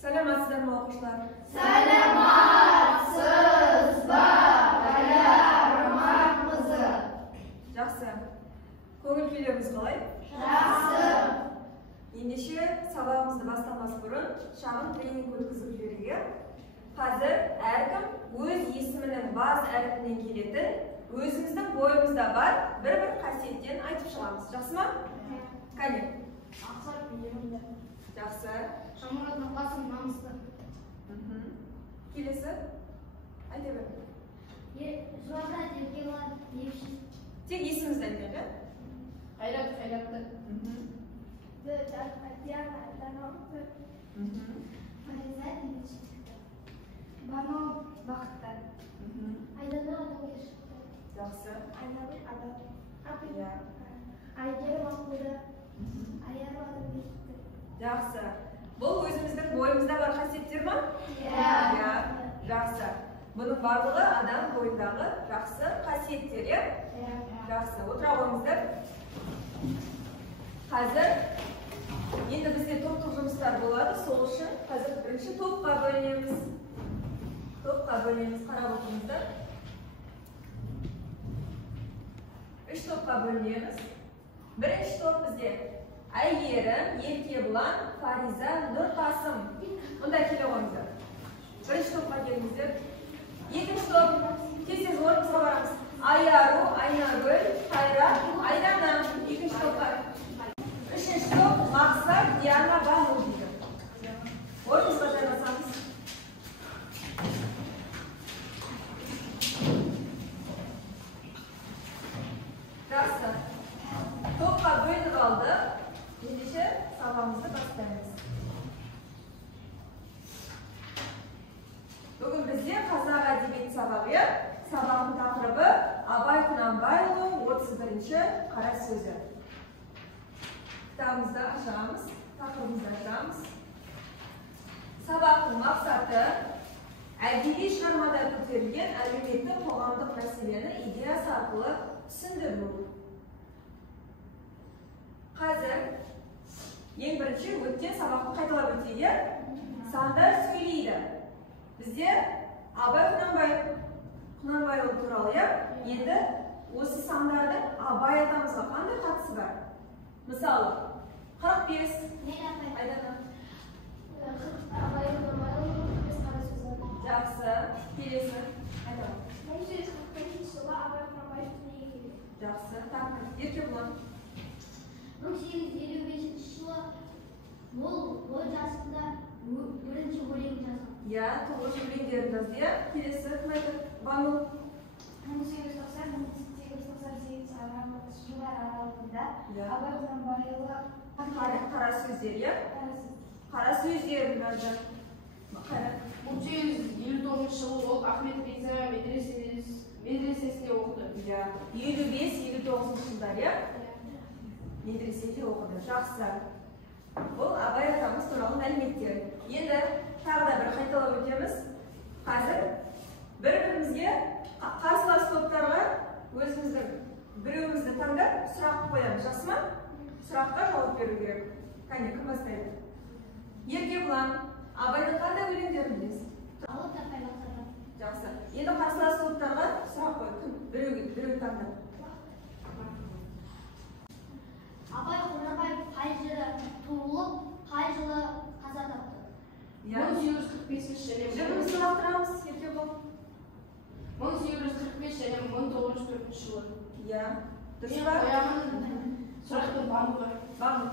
Саламатсыздарбы окуучулар? Саламатсызбы, Галия кызы. Жакшы. Көңүл күйлөрүңүз калай? Жакшы. Ендеше сабагыбызды баштамас бурун шагын тренинг өткүзүп жиберейик. Азыр әркім өз есімінің баз әрпінен келетін, өзіміздің бойымызда бар бір-бір қасиеттен айтып шығамыз. Жақсы ма? Кәне. Ақсар білемді. Жақсы. Шамұрат нақасым намысты. Келесі? Айта бер. Жуада Еркебұлан Евшин. Тек есімізді айтайық, Қайратты. Диана Айдановты. Фариза Демешевті. Бано Бақыттар. Айдана Адамгершевті. Жақсы. Айнагүл Адам. Иә. Айгерім Ақылды. Аяр Адамгершевті. Жақсы. Бұл өзіміздің бойымызда бар қасиеттер ма? Иә. Жақсы. Бұның барлығы адам бойындағы жақсы қасиеттер, иә? Жақсы. Отыра қойыңыздар. Қазір енді бізде топтық жұмыстар болады. Сол үшін қазір бірінші топқа бөлінеміз. Қарап отырыңыздар. 3 топқа бөлінеміз. Бірінші топ бізде Әйгерім, Еркебұлан, Фариза, Нұрқасым. Мұнда келе қойыңыздар. Бірінші топқа келіңіздер. Екінші топ келсеңіз орныңызға барамыз. Айару, Айнагүл, Қайрат, Айдана. Екінші топқа. Үшінші топ Мақсат, Диана, Бану дейді. Орныңызға жайғасаңыз. Жақсы. Топқа бөлініп алды. Ендеше сабағымызды бастаймыз. Бүгін бізде қазақ әдебиет сабағы. Сабағының тақырыбы Абай Құнанбайұлы 31-ші қара сөзі. Кітабымызды ашамыз, тақырыбымызды ашамыз. Сабақтың мақсаты әдеби шығармада көтерілген әлеуметтік қоғамдық мәселені идеясы арқылы түсіндіру. Қазір ең бірінші өткен сабақты қайталап өтейік. Сандар сөйлейді. Бізде Абай Құнанбайұлы туралы. Енді осы сандардың Абай атамызға қандай қатысы бар? Мысалы, 45. Айдана. Абай Құнанбайұлы 45 қара сөзі. Жақсы. Келесі. Айдана. 1945 жылы Абай Құнанбаев дүниеге келді. Жақсы. Тақыр. Еркебұлан. 1855 жылы ол жасында бірінші өлең жазған. Иә, тұңғыш өлеңдерін жазды. Келесі кім айтады? Бану. 1890-1898 жылдар аралығында Абай Құнанбайұлы Қара сөздер, қара сөздерін жазды. 1959 жылы ол Ахмет Бейза медресесінде оқыды. 55-59 жылдар, медреседе оқыды. Жақсы. Бұл Абай атамыз туралы мәліметтер. Енді тағы да бір қайталап өтеміз. Қазір бір-бірімізге қарсылас топтарға өзіміздің біреуімізді таңдап сұрақ қоямыз. Жақсы ма? Сұраққа жауап беру керек. Кәне, кім бастайды? Еркебұлан, Абайдың қандай өлеңдерін білесіз? Алып та қайлақтады. Жақсы. Енді қарсылас топтарға сұрақ қой. Кім? Біреуді таңдап. Абай Құнанбаев қай жылы туылып, қай жылы қаза тапты? 1845 және Жырымызды лақтырамыз, Еркебұлан. 1845 және 1904 жылы. Иә. Дұрыс Мен па? қоямын сұрақты Бануға. Бану.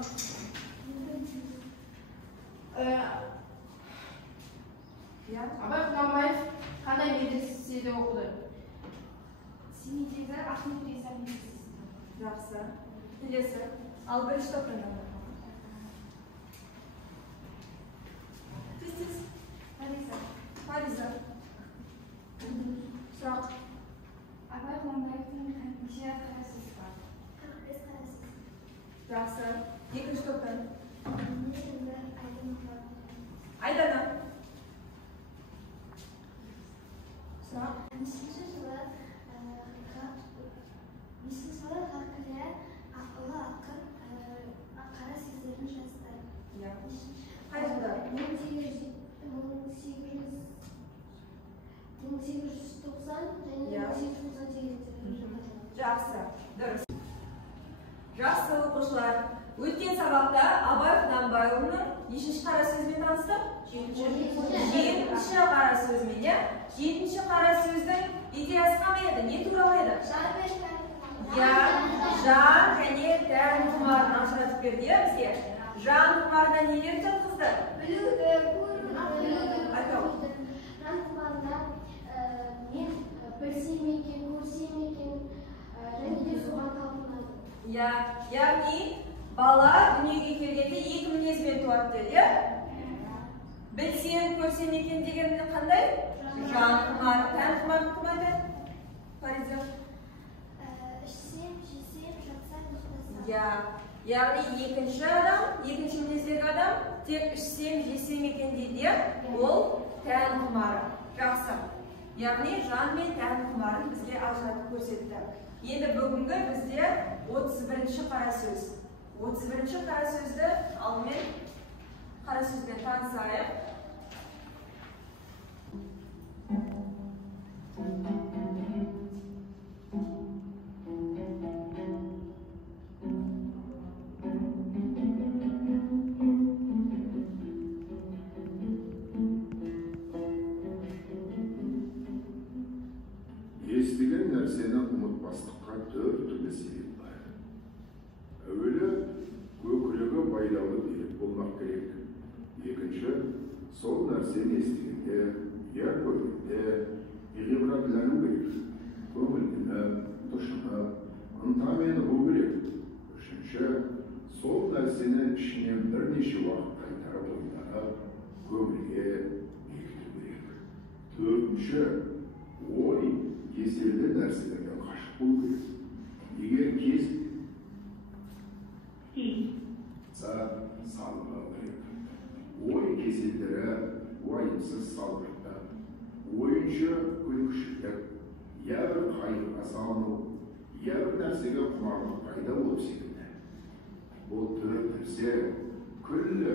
Абай Құнанбаев қандай медреседе оқыды? Семейдегі Ахмет Бейза медресесінде. Жақсы. Келесі. Ал бірінші топтан Тез-тез. Фариза. Сұрақ. Абай Құнанбаевтың неше қара сөзі бар? 45 қара сөз. Жақсы. Екінші топтан. Айдана. Айдана. Сұрақ. 5-ші жылы Хақия ақылы ақын қара сөздерін жазды. Қай жылдар? 18 90 және Иә. 98 Жақсы, дұрыс. Жақсы оқушылар. Өткен сабақта Абай Құнанбайұлының нешінші қара сөзімен таныстық? 7-ші қара сөзімен, иә? 7-ші қара сөздің идеясы қандай еді? Не туралы еді? Иә, жан және тән құмарын ажыратып берді, иә бізге? Жан құмарына нелер жатқызды? жан құмарына мен білсем екен, көрсем екен және де соған талпынады. Иә, яғни бала дүниеге келгенде екі мінезбен туады деді, иә? Білсем, көрсем екен дегенде қандай? Жан құмары, тән құмары кім айтады? Фариза. Ішсем, жесем, жатсам, ұйықтасам. Иә, яғни екінші адам, екінші мінездегі адам тек ішсем, жесем екен дейді, ол тән құмары. Жақсы. Яғни жан мен тән құмарын бізге ажыратып көрсетті. Енді бүгінгі бізде 31-ші қара сөз. 31-ші қара сөзді алдымен қара сөзбен танысайық. Естіген нәрсені ұмытпастыққа төрт түрлі себеп бар. Әуелі көкірегі байлаулы берік болмақ керек. Екінші, сол нәрсені естігенде, я көргенде, ғибратлану керек. Көңілініп, тұшынып, ынтамен ұғу керек. Үшінші, сол нәрсені ішінен бірнеше уақыт қайтарып ойланып, көңілге бекіту керек. Төртінші, ой кеселді нәрселерден қашып болу керек. Егер кез салынған керек. Ой кеселдері уайымсыз салғырды. Ойыншы күлкішілік, я бір қайырға салыну, я бір нәрсеге құмарлық пайда болып секілді. Бұл төрт нәрсе күллі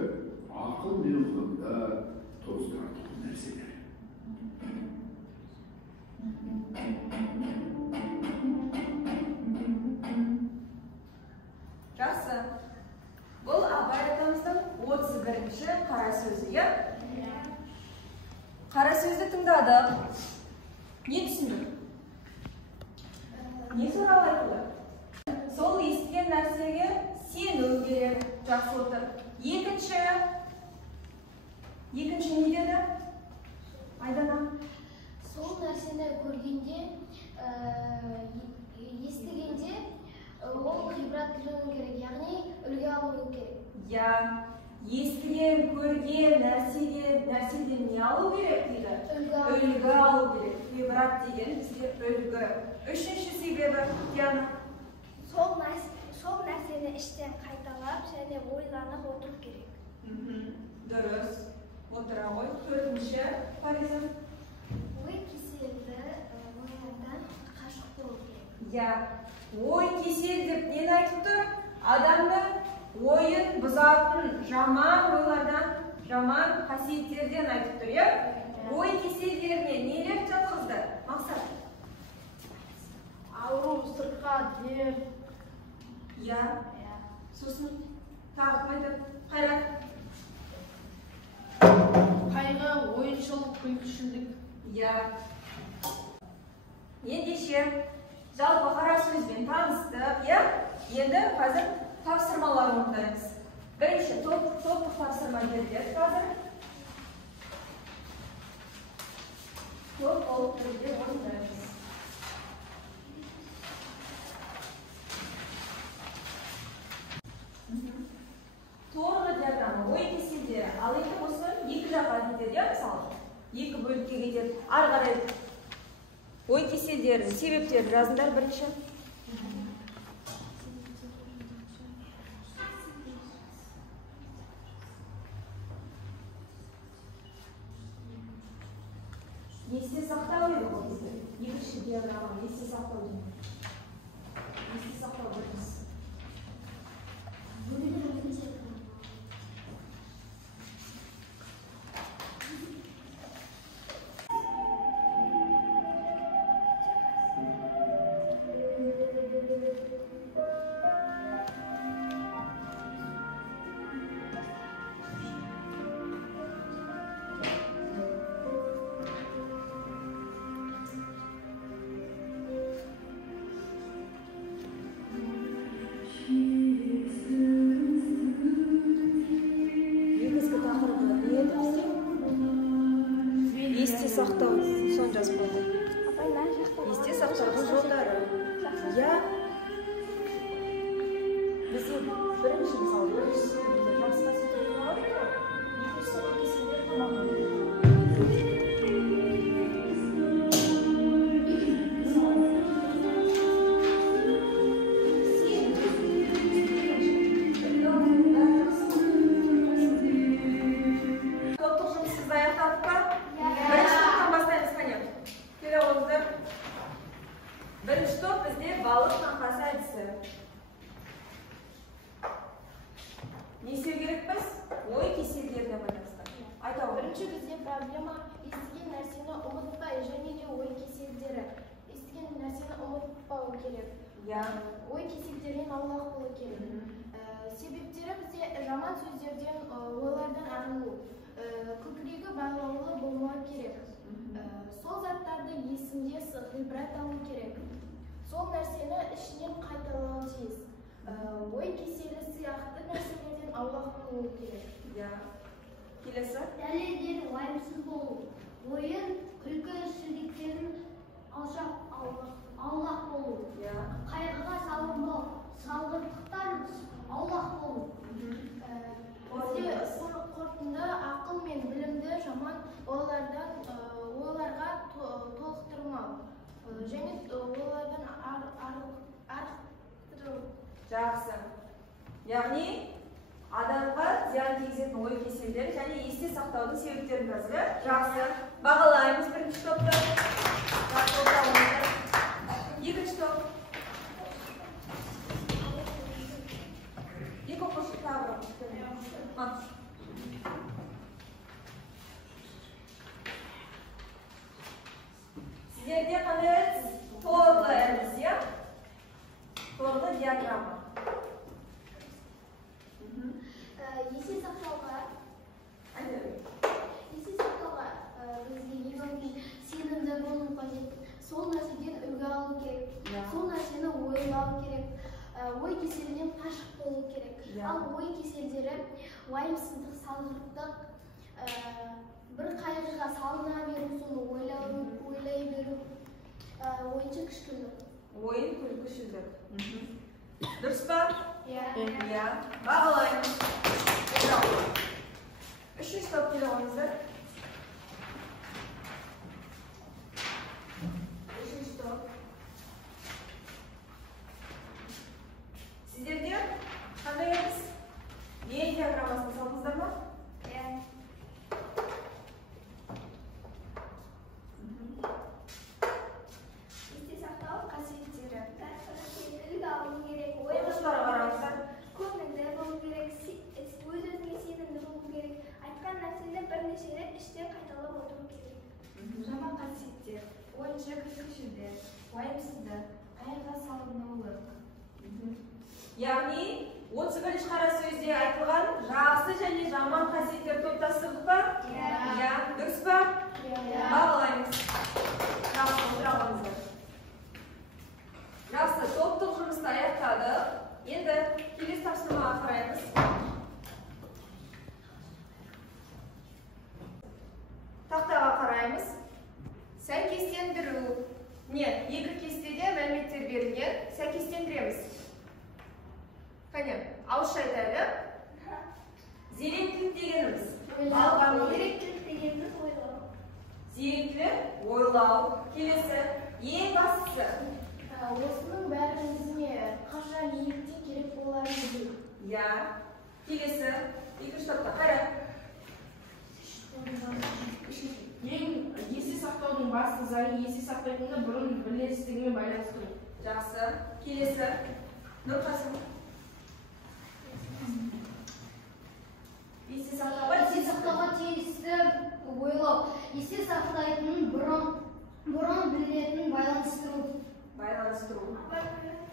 ақыл мен ғылымда тоздыратқан нәрселер. Жақсы. Бұл Абай атамыздың 31-ші қара сөзі, иә? Қара сөзді тыңдадық. Не түсіндік? Не туралы айтылды? Сол естіген нәрсеге сену керек. Жақсы отыр. Екінші не деді? Айдана. Сол нәрсені көргенде, естігенде, ол ғибрат білуі керек, яғни үлгі алуы керек. Я естіген, көрген нәрседен не алу керек дейді? Үлгі алу керек. Ғибрат деген бізге үлгі. Үшінші себебі, Диана. Сол нәрсені іштен қайталап және ойланып отыру керек. Дұрыс. Отыра ғой. Төртінші, Фариза. Ой кеселді ойлардан қашық болу керек. Я ой кесел деп нені айтып тұр? Адамның ойын бұзатын жаман ойлардан, жаман қасиеттерден айтып тұр, иә? Ой кеселдеріне нелер жатқызды? Мақсат. Ауру, сырқат, дерт. Я. Сосын тағы айтып, Қайрат. Қайғы, ойыншылық, күлкішілік. Я. Ендеше жалпы қара сөзбен таныстық, иә? Енді қазір тапсырмалар орындаймыз. Бірінші топтық тапсырма беріледі қазір. Топ болып түрде орындаймыз. Торлы диаграмма ой кеселдері. Ал енді осы екі жаққа кетеді, иә, мысалы? Екі бөлікке кетеді. Ары қарай ой кеселдерінің себептерін жазыңдар бірінші. Есте сақтау еді ол кезде. Екінші диаграмма есте сақтау дейді. Есте сақтау бірінші. сақтау соны жазып қойды. Есте сақтаудың жолдары. Я бізде бірінші мысалы бірінші сөйлемде жақсы қасиеттер бар ғой, екінші сөйлемдер тамамы. Бірінші топ бізде балық қаңқасы әдісі. Не істеу керекпіз? Ой кеселдеріне байланысты. Айта ғой. Бірінші бізде проблема естіген нәрсені ұмытпай, және де ой кеселдері. Естіген нәрсені ұмытпау керек. Ой кеселдерден аулақ болу керек. Себептері бізде жаман сөздерден, ойлардан арылу. Көкірегі байлаулы болмау керек. Сол заттарды есінде ғибрат алу керек. Сол нәрсені ішінен қайталау тиіс. Ой кеселі сияқты нәрселерден аулақ болу керек. Келесі. Дәлелдері уайымсыз болу. Ойын, күлкі, шілдектерін аулақ болу. Қайғыға салынбау, салғырттықтан аулақ болу. Бізде қорытынды ақыл мен білімді жаман ойларға толықтырмау. Және ойлардан арықтыру. Жақсы. Яғни адамға зиян тигізетін ой кеселдері және есте сақтаудың себептерін жазды. Жақсы. Бағалаймыз бірінші топты. Екінші топ. Екі оқушы тағы. Сіздерде қандай торлы әдіс, торлы диаграмма. Есте сақтауға бізге ең алдымен сенімді болу қажет. Сол нәрседен үлгі алу керек. Сол нәрсені ойлау керек. Ой кеселінен қашық болу керек. Ал ой кеселдері уайымсыздық, салғырттық, бір қайғыға салына беру, соны ойлай беру, ойыншы күшкілдік. Ойын, күлкішілдік. Дұрыс па? Бағалаймыз. Үшінші топ келе қойыңыздар. Үшінші топ. Сіздерде қандай әдіс? Не диаграммасын салдыңыздар ма? Есте сақтау қасиеттері. Үлгі алу керек. Оқушыларға қараңыздар. Көңілді болу керек. Өз-өзіне сенімді болу керек. Айтқан нәрсені бірнеше рет іштен қайталап отыру керек. Жаман қасиеттер, ойыншы күлкішілдер, уайымсыздық, қайғыға салынулық. Яғни 31-ші қара сөзде айтылған жақсы және жаман қасиеттер топтастырдық па? Дұрыс па? Бағалаймыз. Жақсы, отыра алыңыздар. Жақсы, топтық жұмысты аяқтадық. Енді келесі тапсырмаға қараймыз. Тақтаға қараймыз. Сәйкестендіру. Екі кестеде мәліметтер берілген. Сәйкестендіреміз. Қане, ауызша айтайық. Зеректілік дегеніміз. Зеректілік дегеніміз ойлау. Зеректілік, ойлау. Келесі, ең бастысы. Осының бәрімізіне қашан ниеттен керек боларын білу. Келесі, екінші топта қара. Есте сақтаудың басты заңы есте сақтайтынды бұрын бірлестігімен байланыстыру. Жақсы. Келесі. Нұрқасым. Есте сақтауға тиісті ойлау. Есте сақтайтынын бұрын білетін байланыстыру.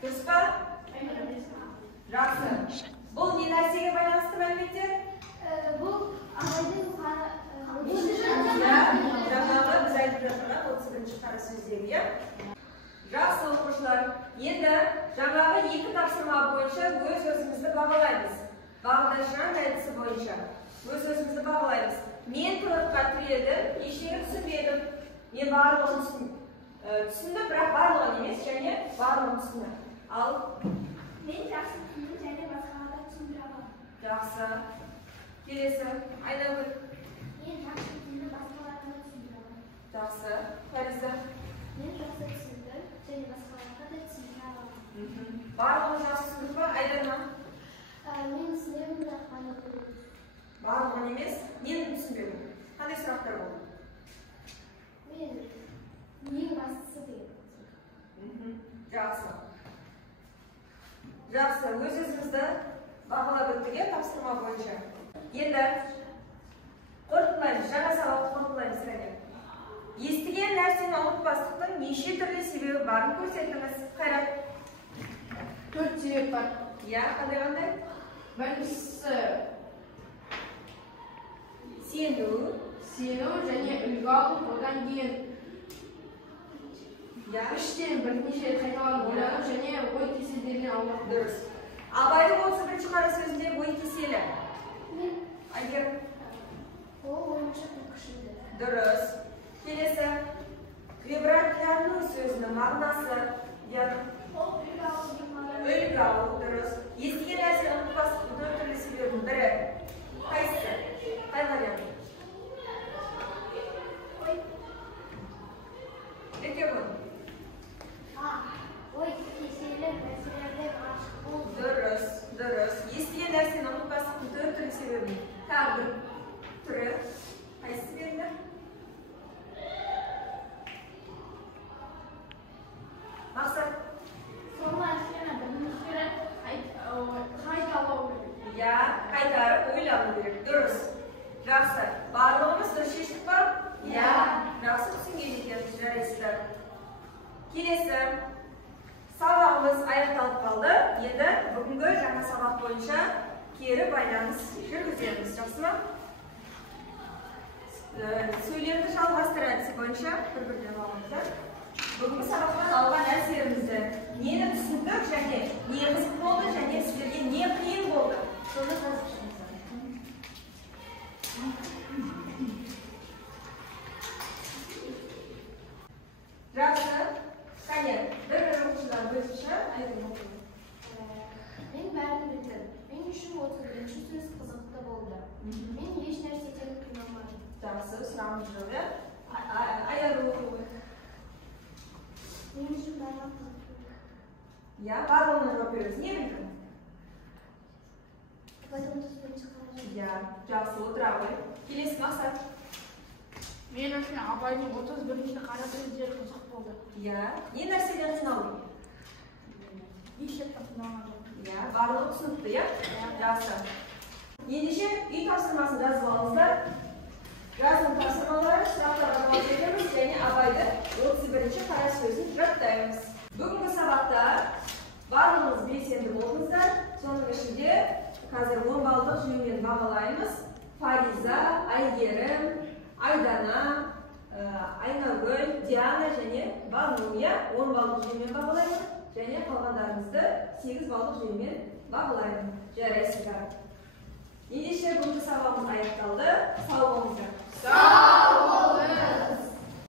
Дұрыс па? Жақсы. Бұл не нәрсеге байланысты мәліметтер? Бұл абайдың жаңағы біз айтып жатқан 31-ші қара сөздегі. Жақсы оқушылар. Енді жаңағы екі тапсырма бойынша өз-өзімізді бағалаймыз. Бағдашан әдісі бойынша өз-өзімізді бағалаймыз. Мен тұраққа тіредім, ештеңе түсінбедім. Мен барлығын түсіндім, бірақ барлығын емес, және барлығын түсіндім. Ал Мен жақсы түсіндім және басқаларға түсіндіре аламын. жақсы. Келесі, Айнагүл. Мен жақсы түсіндім, басқаларға түсіндіре аламын. Жақсы. Фариза. Мен жақсы түсіндім және басқаларға да түсіндіре аламын. Барлығын жақсы түсіндік па? Айдана. Мен түсінемін, бірақ анық білмеймін. Барлығын емес, нені түсінбедім? Қандай сұрақтар болды? Мен ең бастысы деген. Жақсы. Жақсы, өз-өзімізді бағалап өттіге тапсырма бойынша. Енді қорытындылаймыз, жаңа сабақты қорытындылаймыз сәне. Естіген нәрсені ұмытпастықтың неше түрлі себебі барын көрсетіңіз. Қайрат. 4 себеп бар. Иә, қандай? Біріншісі Сену және үлгі алу, одан кейін иә, іштен бірнеше рет қайталанып ойлану және ой кеселдерінен аулақ. дұрыс. Абайдың 31-ші қара сөзінде ой кеселі. Мен Айгерім. ол ойынша күлкішілді. Дұрыс. Келесі. Превратляну сөзінің мағынасы. Ол үлгі алу. Үлгі алу, дұрыс. Естіген нәрсені ұмытпастықтың 4 түрлі себебінің бірі. Қайсысы? Қай вариант? Екеуі. Ой кеселі мәселелерден ашық болу. Дұрыс. Естіген нәрсені ұмытпастықтың 4 түрлі себебінің тағы бір түрі. Қайсысы беріңдер? Мақсат. Сол нәрсені бірнеше рет қайталау керек. Иә, қайтарып ойлану керек. Дұрыс. Жақсы. Барлығымыз дұрыс шештік па? Иә. Жақсы түсінген екенбіз, жарайсыздар. Келесі. Сабағымыз аяқталып қалды. Енді бүгінгі жаңа сабақ бойынша кері байланыс жүргіземіз. Жақсы ма? Сөйлемді жалғастыру әдісі бойынша бір-бірден алыңыздар. Бүгінгі сабақтан алған әсерімізді нені түсіндік және не қызық болды және сіздерге не қиын болды? Соны жазып шығыңыздар. Жақсы. Қане, бір-бір оқушыдан бөлісші айтып оқиын. Мен бәрін білдім. Мен үшін 31-ші сөз қызықты болды. Мен еш нәрседен қиналмадым. Жақсы, сұрағымыз жоқ, иә? Аяру оқуы. Мен үшін бәрін қызықты. Иә, барлығына жауап береміз. Не білдің? Потом ты бірінші қаражат. Иә, жақсы, отыра ғой. Келесі мақсат. Мен үшін Абайдың 31-ші қара сөздері қызық болды. Иә, не нәрседен қиналдың? Еш реттен қиналған жоқ. Иә, барлығы түсінікті, иә? Жақсы. Ендеше үй тапсырмасын жазып алыңыздар. Жаздың тапсырмалары, сұрақтарға жауап береміз және Абайды 31-ші қара сөзін жаттаймыз. Бүгінгі сабақта барлығымыз белсенді болыңыздар. Соның ішінде қазір 10 балдық жүйемен бағалаймыз. Фариза, Айгерім, Айдана, Айнагүл, Диана және Бануя 10 балдық жүйемен бағалаймыз. Және қалғандарымызды 8 балдық жүйемен бағалаймыз. Жарайсыздар. Ендеше бүгінгі сабағымыз аяқталды. Сау болыңыздар.